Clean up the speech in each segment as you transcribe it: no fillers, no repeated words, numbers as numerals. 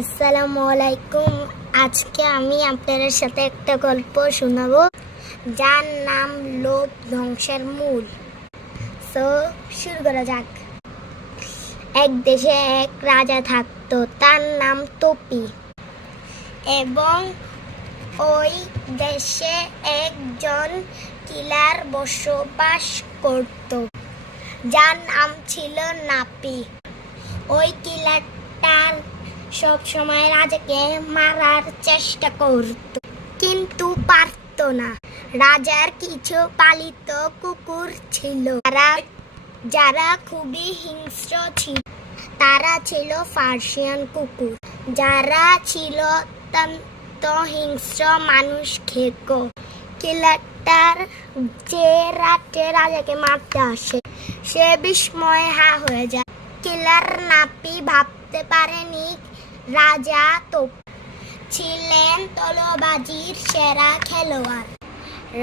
আসসালামু আলাইকুম। আজকে আমি আপনাদের সাথে একটা গল্প শোনাবো, যার নাম লোভ ধ্বংসের মূল। সো শুরু করা যাক। এক দেশে এক রাজা থাকতো, তার নাম তোপি। এবং ওই দেশে একজন কিলার বসবাস করত, যার নাম ছিল নাপি। ওই কিলারটার সব সময় রাজাকে মারার চেষ্টা করত, কিন্তু পারত না। রাজার কিছু পালিত কুকুর ছিল, যারা খুবই হিংস্র ছিল। তারা ছিল পার্সিয়ান কুকুর, যারা ছিল অত্যন্ত হিংস্র, মানুষ খেত। কিলারটার যে রাতে রাজাকে মারতে আসে, সে বিস্ময়ে হা হয়ে যায়। কিলার নাপি ভাবতে পারেনি রাজা তোপি ছিলেন তলোয়ারবাজির সেরা খেলোয়াড়।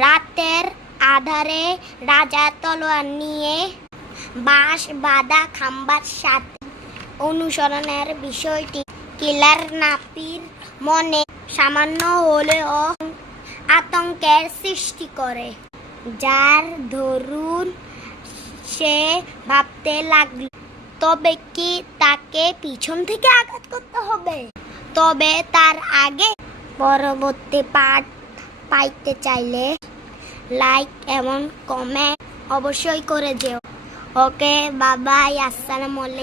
রাতের আঁধারে রাজা তলোয়ার নিয়ে বাঁশ বাঁধা খাম্বার সাথে অনুসরণের বিষয়টি কিলার নাপির মনে সামান্য হলেও আতঙ্কের সৃষ্টি করে, যার দরুন সে ভাবতে লাগলো, তবে কি তাকে পিছন থেকে আঘাত করতে হবে? তবে তার আগে পরবর্তী পার্ট পাইতে চাইলে লাইক এবং কমেন্ট অবশ্যই করে যেও। ওকে, বাই বাই, আসসালামু আলাইকুম।